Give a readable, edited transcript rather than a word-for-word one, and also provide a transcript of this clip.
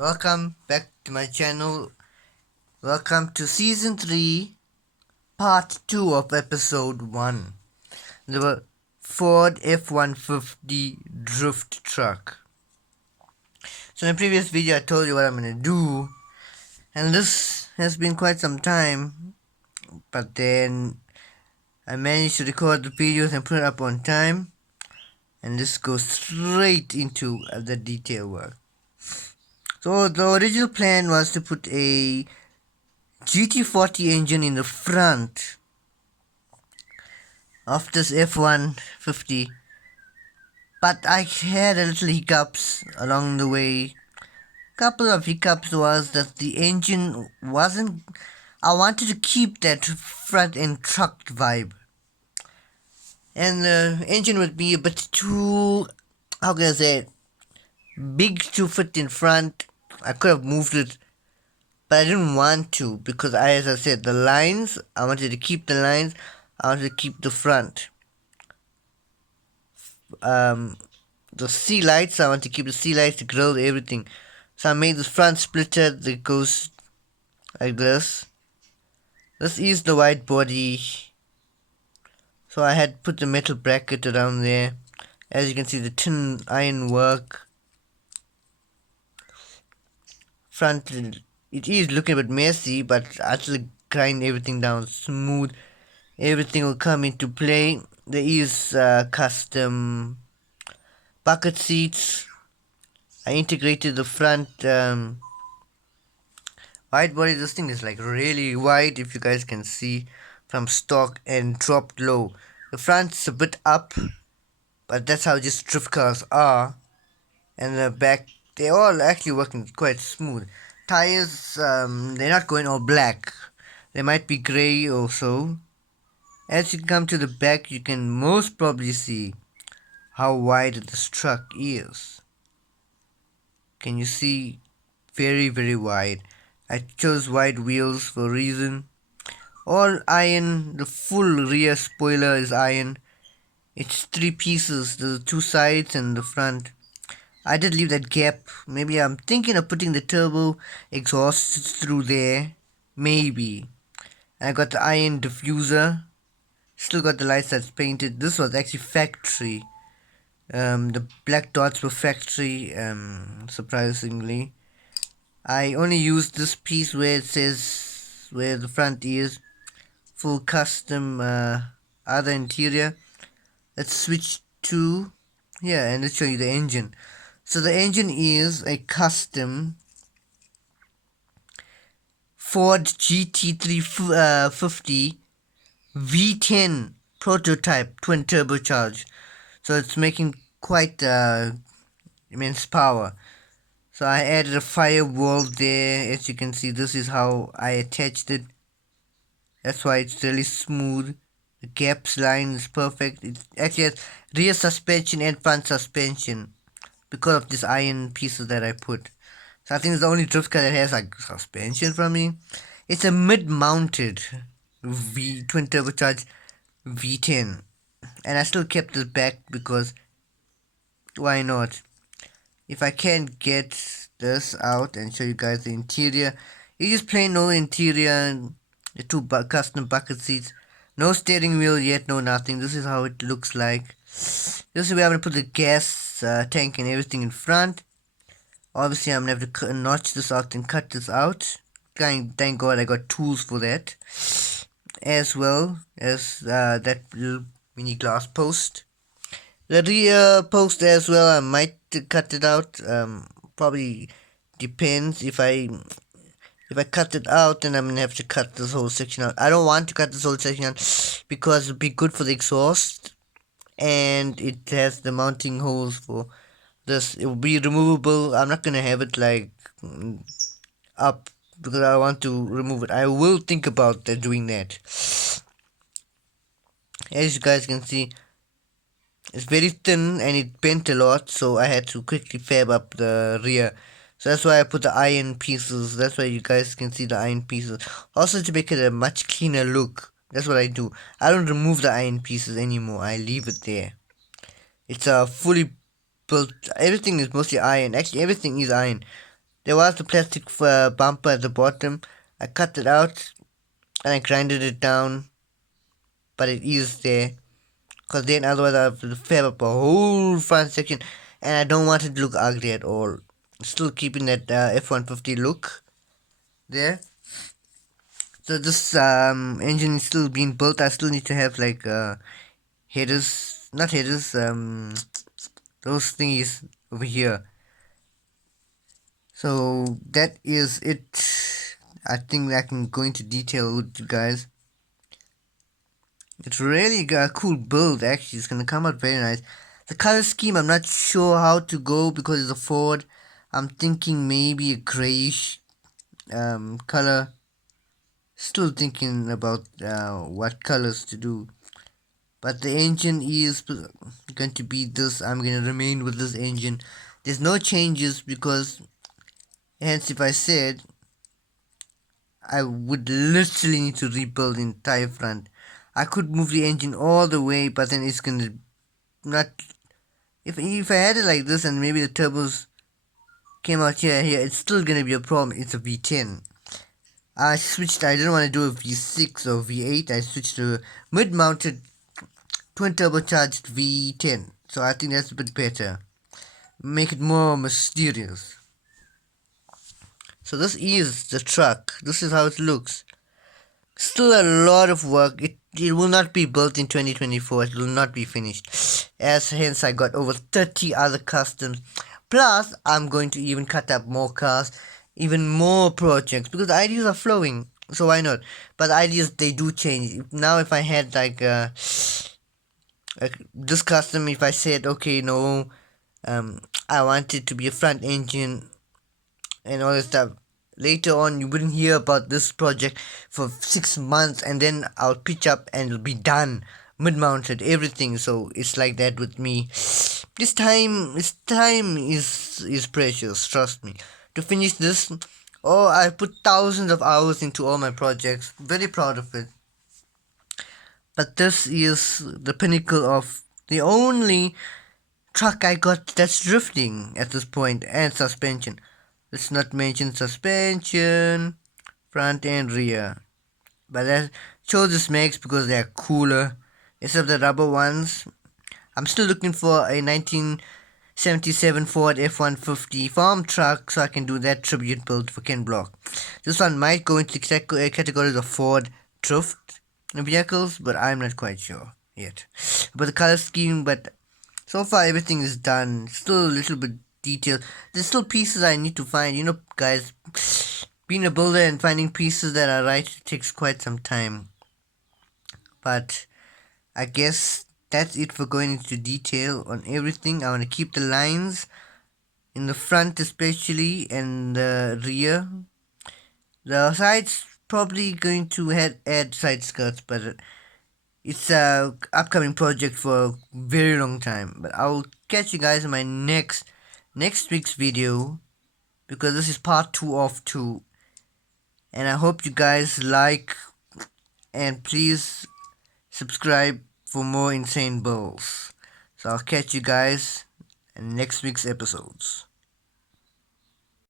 Welcome back to my channel. Welcome to Season 3, Part 2 of Episode 1. The Ford F150 drift truck. So in the previous video I told you what I'm going to do. And this has been quite some time. But then I managed to record the videos and put it up on time. And this goes straight into the detail work. So the original plan was to put a GT40 engine in the front of this F150, but I had a little hiccups along the way. Couple of hiccups was that the engine wasn't. I wanted to keep that front end truck vibe, and the engine would be a bit too, how can I say it, big to fit in front. I could have moved it, but I didn't want to because as I said, the lines, I wanted to keep the lines. I wanted to keep the front. The sea lights, I want to keep the sea lights, the grill, everything. So I made this front splitter that goes like this. This is the wide body. So I had put the metal bracket around there. As you can see, the tin iron work. Front, it is looking a bit messy, but I actually grind everything down smooth. Everything will come into play. There is custom bucket seats. I integrated the front wide body. This thing is like really wide, if you guys can see from stock, and dropped low. The front's a bit up, but that's how just drift cars are. And the back, they're all actually working quite smooth. Tires, they're not going all black. They might be grey or so. As you come to the back, you can most probably see how wide this truck is. Can you see? Very, very wide. I chose wide wheels for a reason. All iron. The full rear spoiler is iron. It's 3 pieces, the 2 sides and the front. I did leave that gap. Maybe I'm thinking of putting the turbo exhaust through there. Maybe. And I got the iron diffuser. Still got the lights that's painted. This was actually factory. The black dots were factory, surprisingly. I only used this piece where it says where the front is. Full custom other interior. Let's switch to and let's show you the engine. So the engine is a custom Ford GT350 V10 prototype twin turbocharged. So it's making quite immense power. So I added a firewall there. As you can see, this is how I attached it. That's why it's really smooth. The gaps line is perfect. It actually has rear suspension and front suspension because of this iron pieces that I put. So I think it's the only drift car that has like suspension from me. It's a mid-mounted twin turbocharged V10, and I still kept it back because why not? If I can't get this out and show you guys the interior, it's just plain old interior. The 2 custom bucket seats. No steering wheel yet, no nothing. This is how it looks like. This is where I'm going to put the gas tank and everything in front. Obviously, I'm going to have to notch this out and cut this out. Thank God I got tools for that. As well as that little mini glass post. The rear post as well, I might cut it out. Probably depends. If I cut it out, then I'm gonna have to cut this whole section out. I don't want to cut this whole section out because it'd be good for the exhaust, and it has the mounting holes for this. It will be removable. I'm not gonna have it like up because I want to remove it. I will think about doing that. As you guys can see, it's very thin and it bent a lot, so I had to quickly fab up the rear. So that's why I put the iron pieces. That's why you guys can see the iron pieces. Also to make it a much cleaner look. That's what I do. I don't remove the iron pieces anymore. I leave it there. It's a fully built. Everything is mostly iron. Actually, everything is iron. There was the plastic bumper at the bottom. I cut it out and I grinded it down, but it is there. Because then otherwise I have to fab up a whole front section and I don't want it to look ugly at all. Still keeping that F150 look there. So this engine is still being built. I still need to have like headers, not headers, those thingies over here. So that is it. I think I can go into detail with you guys. It's really a cool build actually. It's gonna come out very nice. The color scheme I'm not sure how to go because it's a Ford. I'm thinking maybe a grayish color. Still thinking about what colors to do. But the engine is going to be this. I'm going to remain with this engine. There's no changes because hence if I said I would literally need to rebuild the entire front. I could move the engine all the way, but then it's going to not... If I had it like this and maybe the turbos came out here, it's still going to be a problem. It's a V10. I switched. I didn't want to do a V6 or V8. I switched to a mid-mounted twin turbocharged V10. So I think that's a bit better. Make it more mysterious. So this is the truck. This is how it looks. Still a lot of work. It will not be built in 2024. It will not be finished. As hence I got over 30 other customs. Plus I'm going to even cut up more cars, even more projects because the ideas are flowing. So why not? But the ideas, they do change. Now if I had like this custom, if I said okay, no, I want it to be a front engine and all this stuff, later on you wouldn't hear about this project for 6 months and then I'll pitch up and it'll be done, mid-mounted, everything. So it's like that with me. This time is precious, trust me, to finish this. Oh, I put thousands of hours into all my projects, very proud of it. But this is the pinnacle of the only truck I got that's drifting at this point, and suspension. Let's not mention suspension, front and rear. But I chose this Max because they are cooler. Instead of the rubber ones, I'm still looking for a 1977 Ford F150 farm truck so I can do that tribute build for Ken Block. This one might go into the categories of Ford drift vehicles, but I'm not quite sure yet. But the color scheme, but so far everything is done. Still a little bit detailed. There's still pieces I need to find. You know, guys, being a builder and finding pieces that are right takes quite some time. But I guess that's it for going into detail on everything. I want to keep the lines in the front especially and the rear. The sides probably going to add side skirts, but it's a upcoming project for a very long time. But I'll catch you guys in my next week's video because this is part 2 of 2. And I hope you guys like and please subscribe for more insane builds. So I'll catch you guys in next week's episodes.